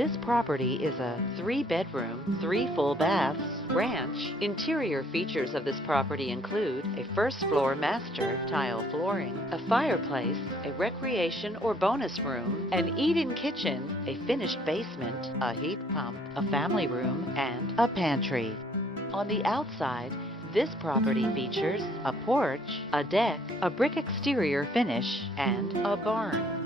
This property is a 3-bedroom, 3 full baths ranch. Interior features of this property include a first-floor master tile flooring, a fireplace, a recreation or bonus room, an eat-in kitchen, a finished basement, a heat pump, a family room, and a pantry. On the outside, this property features a porch, a deck, a brick exterior finish, and a barn.